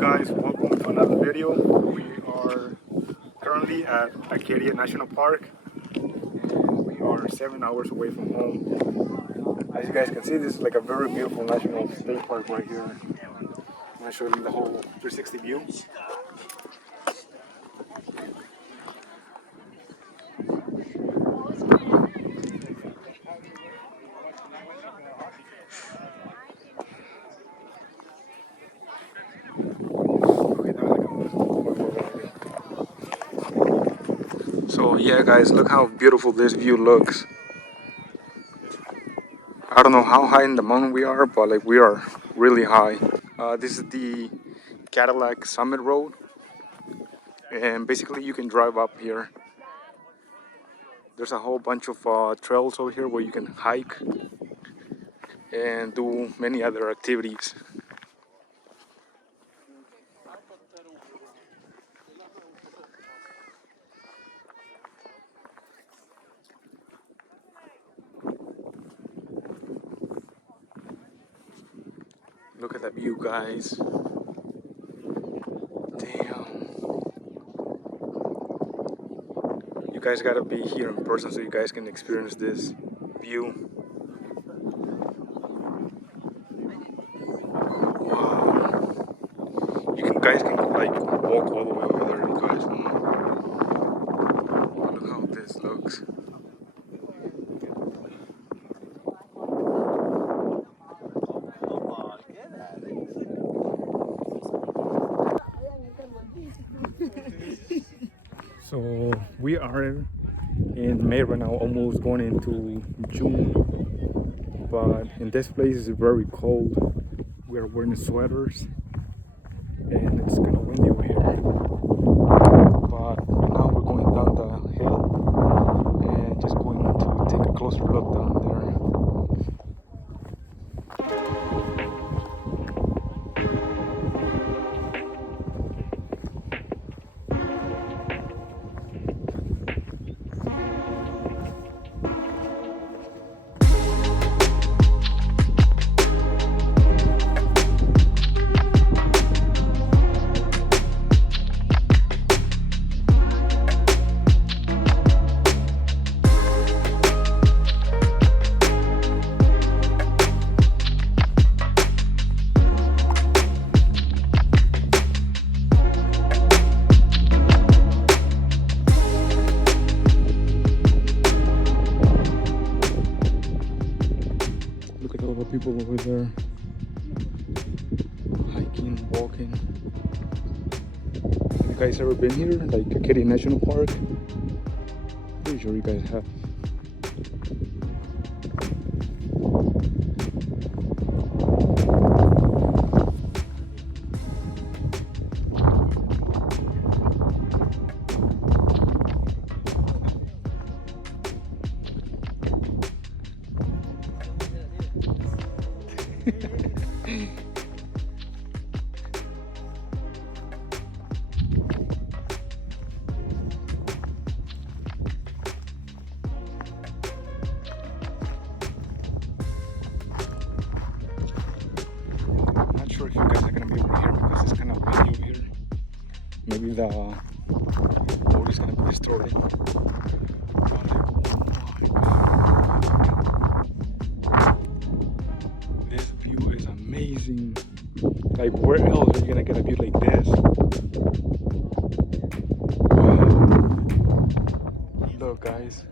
guys, welcome to another video. We are currently at Acadia National Park and we are 7 hours away from home. As you guys can see, this is like a very beautiful national state park right here. I'm going to show you the whole 360 view. So yeah guys, look how beautiful this view looks. I don't know how high in the mountain we are, but like we are really high. This is the Cadillac Summit Road, and basically you can drive up here. There's a whole bunch of trails over here where you can hike and do many other activities. Look at that view, guys. Damn. You guys gotta be here in person so you guys can experience this view. Wow. Guys can like walk all the way over there, you guys. Look how this looks. So we are in May right now, almost going into June, but in this place is very cold. We are wearing sweaters and it's kind of windy over here. But right now we're going down the hill and just going to take a closer look down there. People over there hiking, walking. Have you guys ever been here, like Acadia National Park? Pretty sure you guys have. I'm not sure if you guys are gonna be over here because it's kind of windy over here. Maybe the boat is gonna be distorted. This view is amazing. Like, where else are you gonna get a view like this? Look, guys.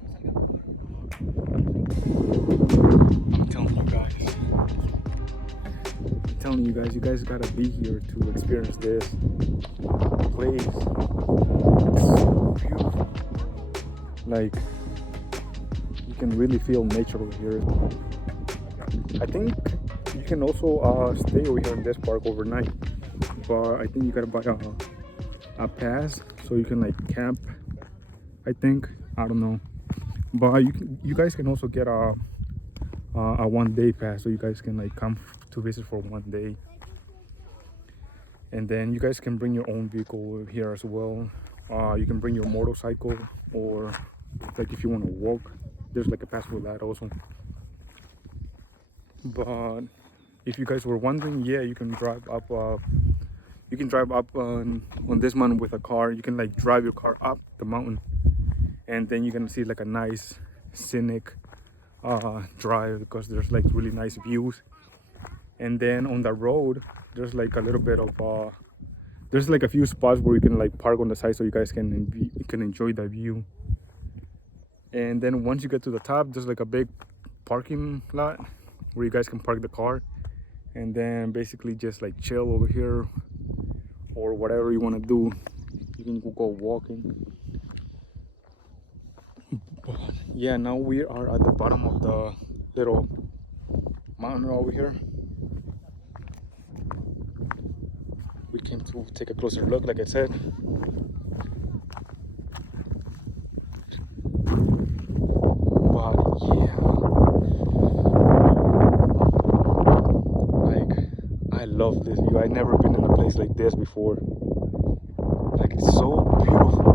I'm telling you guys gotta be here to experience this place. It's so beautiful. Like, you can really feel nature over here. I think you can also stay over here in this park overnight, but I think you gotta buy a pass so you can like camp. I think, I don't know, but you guys can also get a 1-day pass so you guys can like come to visit for 1 day, and then you guys can bring your own vehicle here as well. You can bring your motorcycle, or like if you want to walk, there's like a pass for that also. But if you guys were wondering, yeah, you can drive up you can drive up on this mountain with a car. You can like drive your car up the mountain, and then you can see like a nice scenic drive because there's like really nice views. And then on the road there's like a little bit of there's like a few spots where you can like park on the side so you guys can enjoy the view. And then once you get to the top, there's like a big parking lot where you guys can park the car and then basically just like chill over here or whatever you want to do. You can go walking. But yeah, now we are at the bottom of the little mountain over here. We came to take a closer look, like I said. But yeah, like I love this view. I've never been in a place like this before. Like it's so beautiful.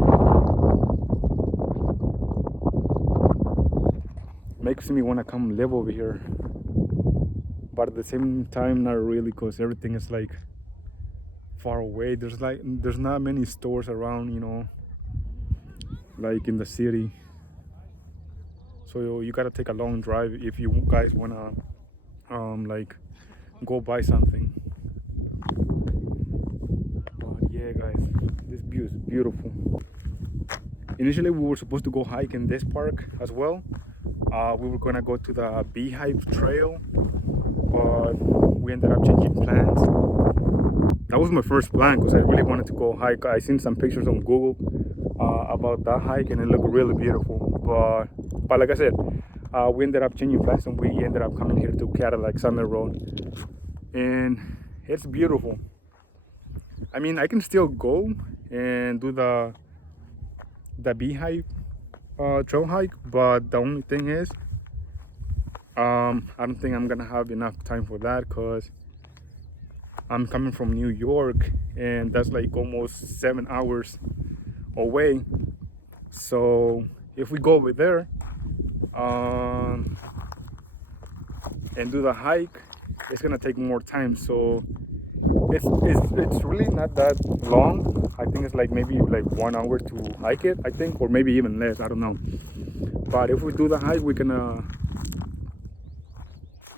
Makes me want to come live over here, but at the same time not really, because everything is like far away. There's not many stores around, you know, like in the city. So you gotta take a long drive if you guys wanna like go buy something. But yeah guys, this view is beautiful. Initially we were supposed to go hike in this park as well. We were gonna go to the Beehive Trail, but we ended up changing plans. That was my first plan because I really wanted to go hike. I seen some pictures on Google about that hike and it looked really beautiful. But like I said, we ended up changing plans and we ended up coming here to Cadillac Mountain, and it's beautiful. I mean, I can still go and do the Beehive Trail hike, but the only thing is, I don't think I'm gonna have enough time for that because I'm coming from New York and that's like almost 7 hours away. So if we go over there and do the hike, it's gonna take more time. So it's really not that long. I think it's like maybe like 1 hour to hike it, I think, or maybe even less, I don't know. But if we do the hike, we're gonna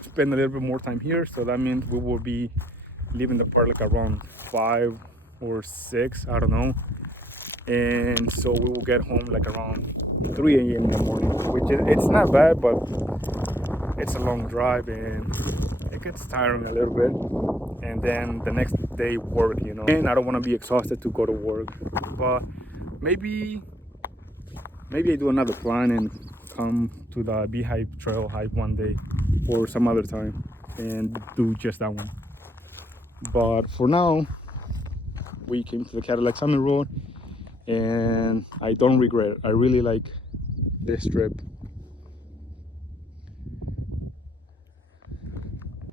spend a little bit more time here, so that means we will be leaving the park like around 5 or 6, I don't know. And so we will get home like around 3 a.m. in the morning, which is, it's not bad, but it's a long drive and it gets tiring a little bit. And then the next day work, you know, and I don't want to be exhausted to go to work. But maybe I do another plan and come to the Beehive Trail hike one day or some other time and do just that one. But for now, we came to the Cadillac Mountain Road and I don't regret it. I really like this trip.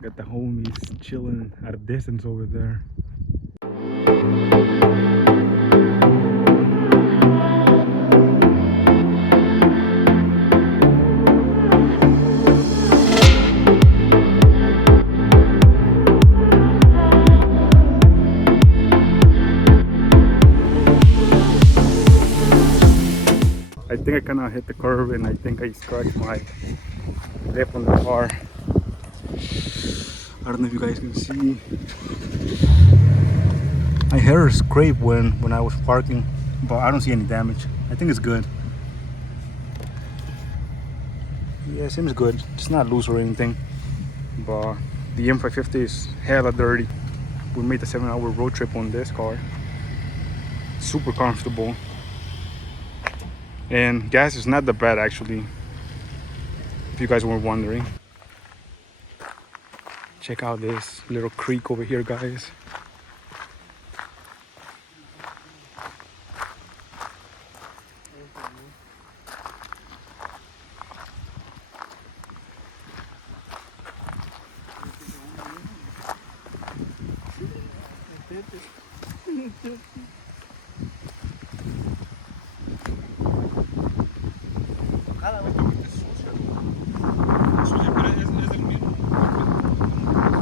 Got the homies chilling at a distance over there. I think I kind of hit the curve and I think I scratched my lip on the car. I don't know if you guys can see. I heard a scrape when I was parking, but I don't see any damage. I think it's good. Yeah, it seems good. It's not loose or anything, but the M550 is hella dirty. We made a 7-hour road trip on this car. Super comfortable. And gas is not that bad actually, if you guys were wondering. Check out this little creek over here, guys.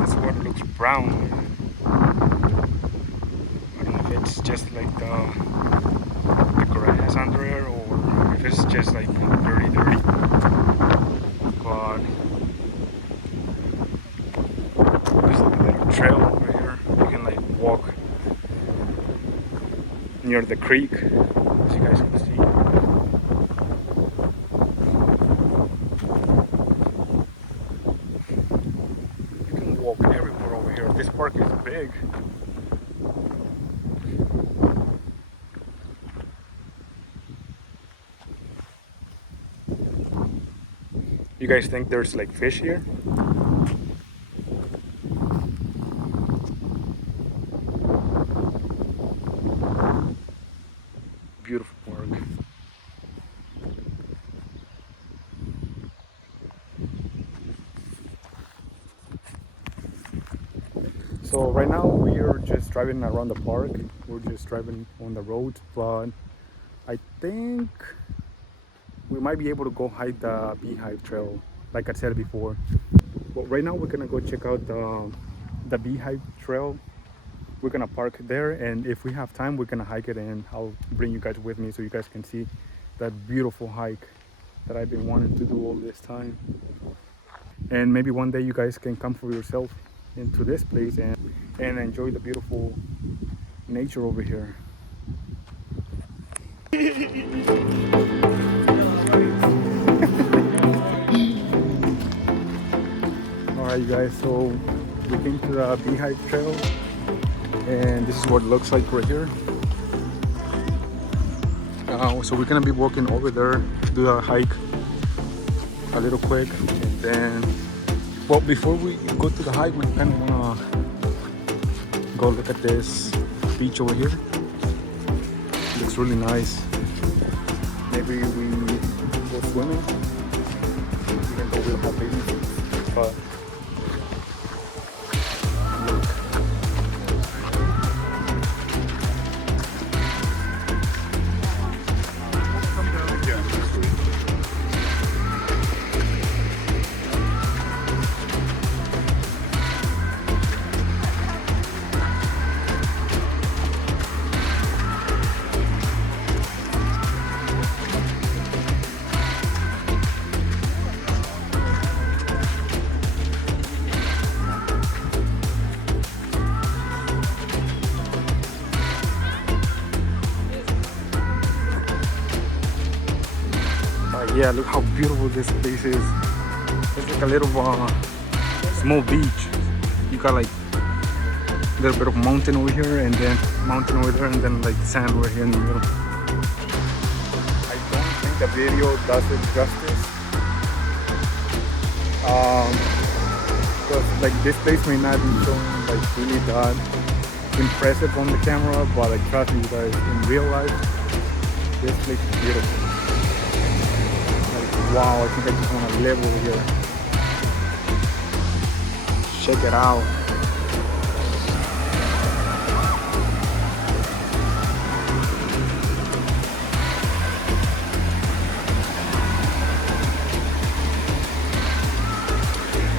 This water looks brown. just like the grass under there, or if it's just like dirty. But there's a little trail over here. You can like walk near the creek, as you guys can see. You can walk everywhere over here. This park is big. You guys think there's like fish here? Beautiful park. So right now we are just driving around the park. We're just driving on the road, but I think we might be able to go hike the Beehive Trail, like I said before. But right now we're gonna go check out the Beehive Trail. We're gonna park there, and if we have time, we're gonna hike it, and I'll bring you guys with me so you guys can see that beautiful hike that I've been wanting to do all this time. And maybe one day you guys can come for yourself into this place and enjoy the beautiful nature over here. Alright, you guys, so we came to the Beehive Trail, and this is what it looks like right here. So we're gonna be walking over there, do a hike a little quick, and then, well, before we go to the hike, we kind of wanna go look at this beach over here. It looks really nice. Maybe we go swimming, even though we don't have bathing suits, but yeah, look how beautiful this place is. It's like a little small beach. You got like a little bit of mountain over here, and then mountain over there, and then like sand over here in the middle. I don't think the video does it justice. Because like this place may not be showing like really that impressive on the camera, but like trust me, you guys, in real life, this place is beautiful. Wow, I think I just want to live over here. Check it out.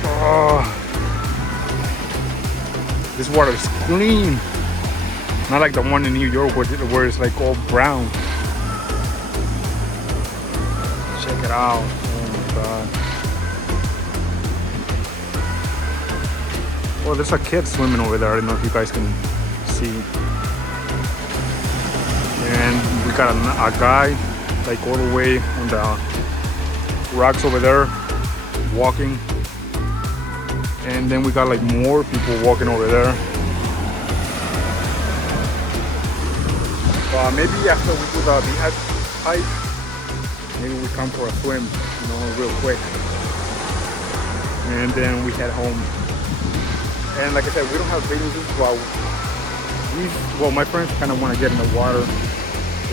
Oh, this water is clean. Not like the one in New York where it's like all brown. Check it out. Oh my god. Well, there's a kid swimming over there. I don't know if you guys can see. And we got a guy like all the way on the rocks over there walking. And then we got like more people walking over there. Maybe after we do the Beehive hike, maybe we come for a swim, you know, real quick. And then we head home. And like I said, we don't have bathing suits, but my friends kind of want to get in the water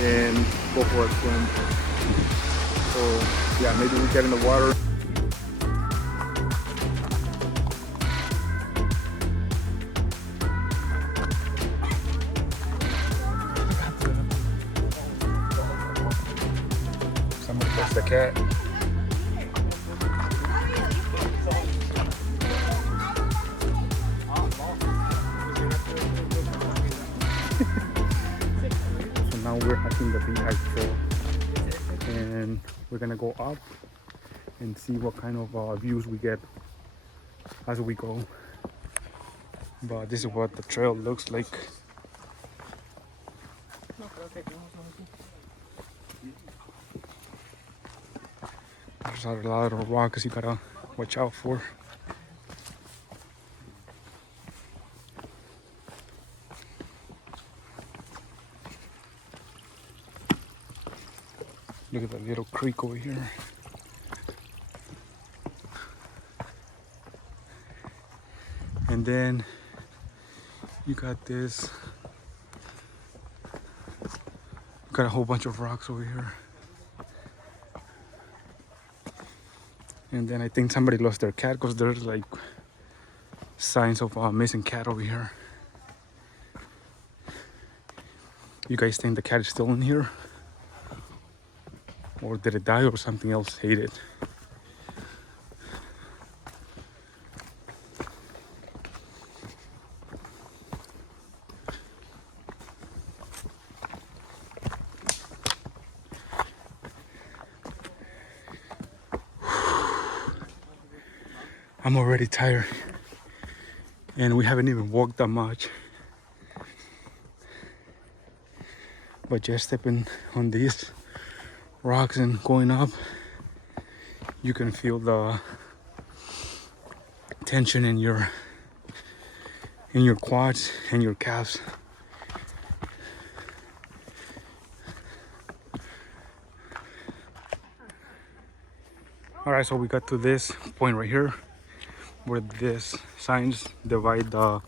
and go for a swim. So yeah, maybe we get in the water. Somebody touched the cat. Now we're hiking the Beehive Trail, and we're gonna go up and see what kind of views we get as we go. But this is what the trail looks like. There's a lot of rocks you gotta watch out for. Look at the little creek over here. And then you got this. Got a whole bunch of rocks over here. And then I think somebody lost their cat because there's like signs of missing cat over here. You guys think the cat is still in here? Or did it die or something else ate it? I'm already tired, and we haven't even walked that much. But just stepping on these rocks and going up, you can feel the tension in your quads and your calves. All right, so we got to this point right here where this signs divide the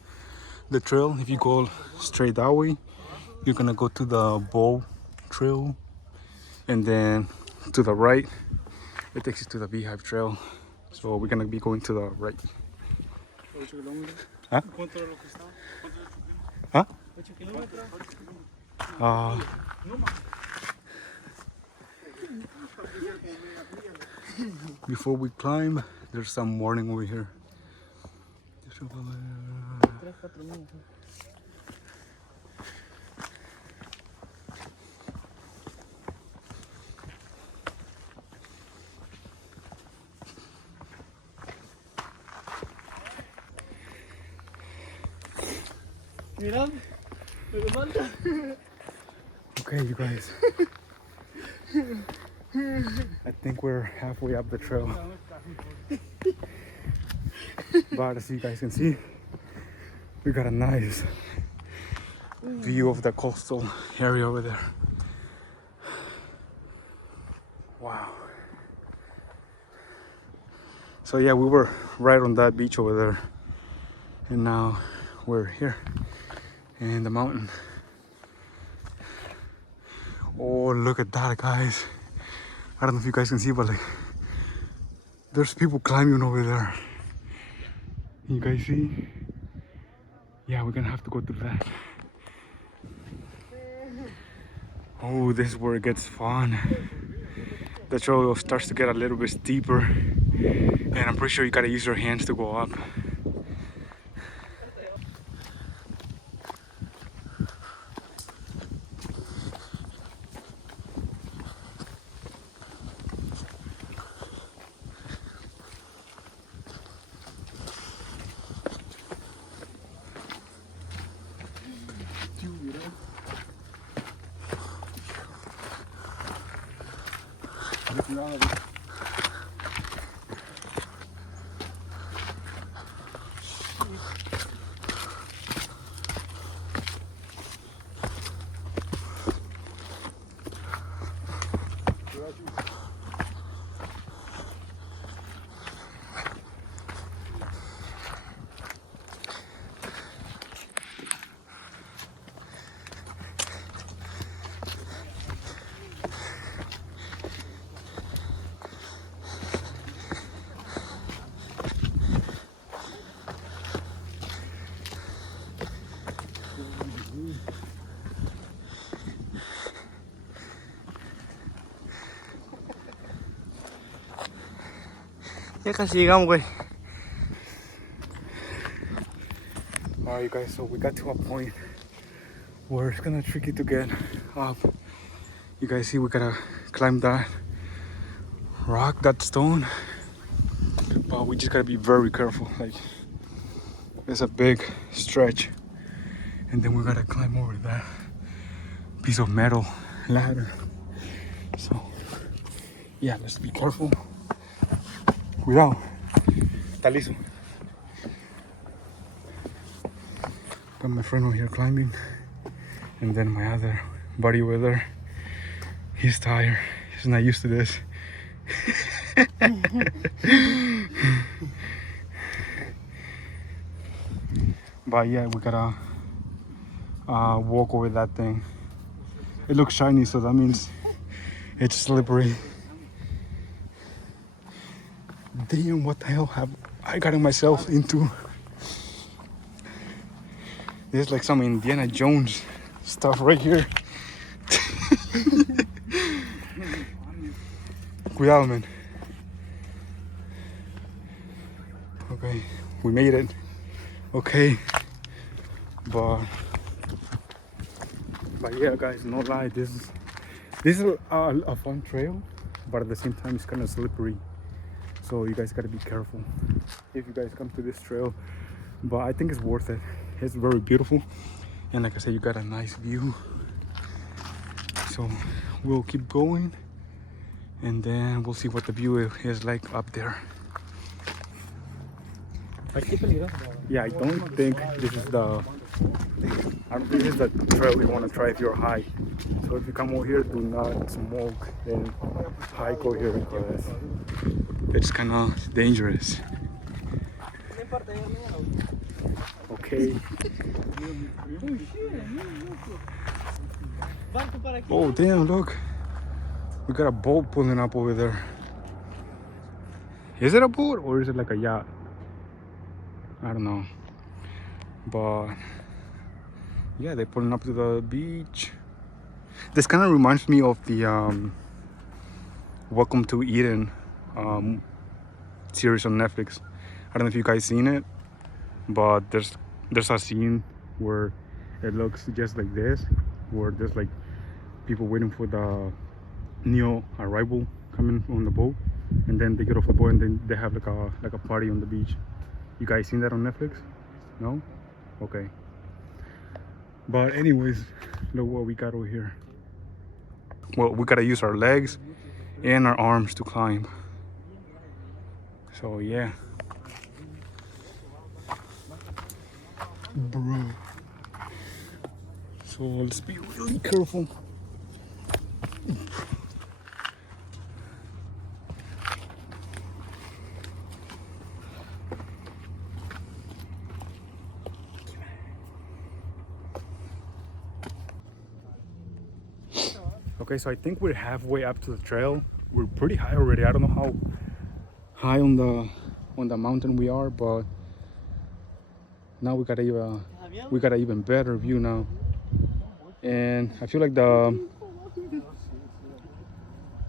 trail. If you go straight that way, you're gonna go to the bow trail, and then to the right it takes you to the Beehive Trail. So we're gonna be going to the right. Huh? Huh? Before we climb, there's some warning over here. Okay, you guys. I think we're halfway up the trail. But as you guys can see, we got a nice view of the coastal area over there. Wow. So yeah, we were right on that beach over there, and now we're here in the mountain. Oh, look at that, guys. I don't know if you guys can see, but like, there's people climbing over there. You guys see? Yeah, we're gonna have to go through that. Oh, this is where it gets fun. The trail starts to get a little bit steeper, and I'm pretty sure you gotta use your hands to go up. Ya casi llegamos, güey. Alright, you guys, so we got to a point where it's kind of tricky to get up. You guys see we gotta climb that rock, that stone. But we just gotta be very careful. Like, there's a big stretch. And then we gotta climb over that piece of metal ladder. So, yeah, let's be careful. Cuidado. Está listo. Got my friend over here climbing. And then my other buddy over there. He's tired. He's not used to this. But yeah, we gotta walk over that thing. It looks shiny, so that means it's slippery. Damn, what the hell have I gotten myself into? There's like some Indiana Jones stuff right here. Cuidado, man. Okay, we made it. Okay, but yeah, guys, no lie, this is a fun trail, but at the same time it's kind of slippery, so you guys gotta be careful if you guys come to this trail. But I think it's worth it. It's very beautiful, and like I said, you got a nice view. So we'll keep going, and then we'll see what the view is like up there. Yeah, I don't think this is the trail you want to try if you're high. So if you come over here, do not smoke and hike over here because it's kind of dangerous. Okay. Oh damn, look. We got a boat pulling up over there. Is it a boat or is it like a yacht? I don't know. But yeah, they're pulling up to the beach. This kind of reminds me of the Welcome to Eden series on Netflix. I don't know if you guys seen it, but there's a scene where it looks just like this, where there's like people waiting for the new arrival coming on the boat, and then they get off the boat and then they have like a party on the beach. You guys seen that on Netflix? No? Okay. But anyways, look what we got over here. Well, we gotta use our legs and our arms to climb. So yeah. Bro. So let's be really careful. Okay, so I think we're halfway up to the trail. We're pretty high already. I don't know how high on the mountain we are, but now we got a even better view now. And I feel like the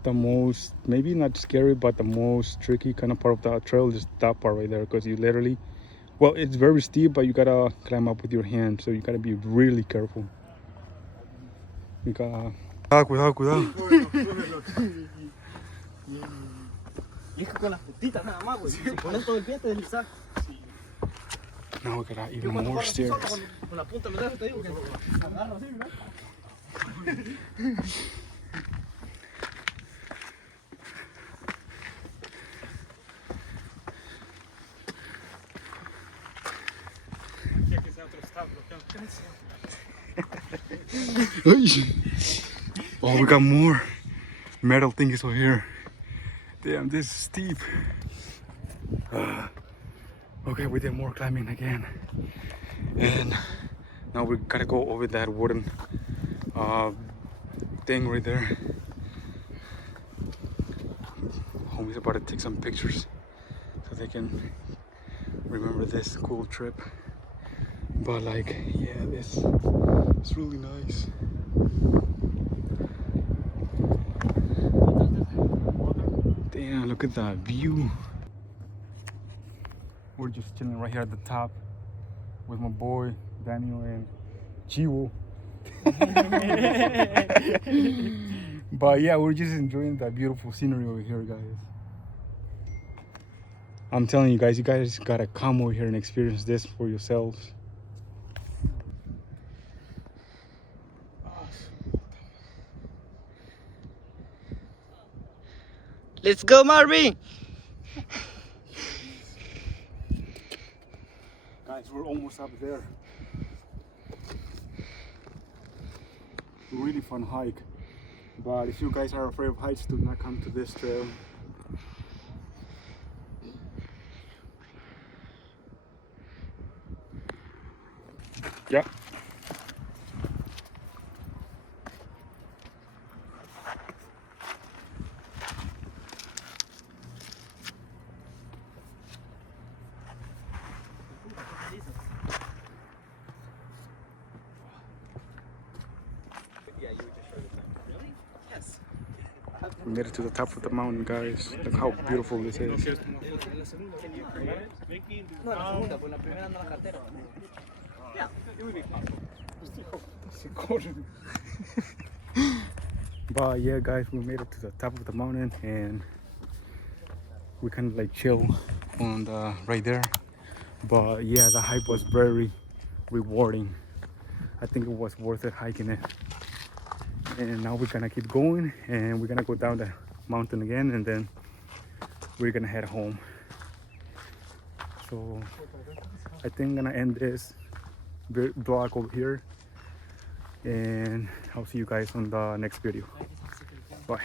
most, maybe not scary, but the most tricky kind of part of the trail is that part right there, because you literally, well, it's very steep, but you gotta climb up with your hands, so you gotta be really careful. You gotta cuidado. Now we got even more stairs. Oh, we got more metal things over here. Damn, this is steep. Okay, we did more climbing again, and now we gotta go over that wooden thing right there. Homie's about to take some pictures so they can remember this cool trip. But like, yeah, it's really nice. Damn, look at that view. We're just chilling right here at the top with my boy Daniel and Chivo. But yeah, we're just enjoying that beautiful scenery over here, guys. I'm telling you guys gotta come over here and experience this for yourselves. Let's go, Marvin! Guys, we're almost up there. Really fun hike. But if you guys are afraid of heights, do not come to this trail. Yep. We made it to the top of the mountain, guys. Look how beautiful this is. But yeah, guys, we made it to the top of the mountain and we kind of like chill on the right there. But yeah, the hike was very rewarding. I think it was worth it hiking it. And now we're gonna keep going and we're gonna go down the mountain again and then we're gonna head home. So I think I'm gonna end this vlog over here and I'll see you guys on the next video. Bye.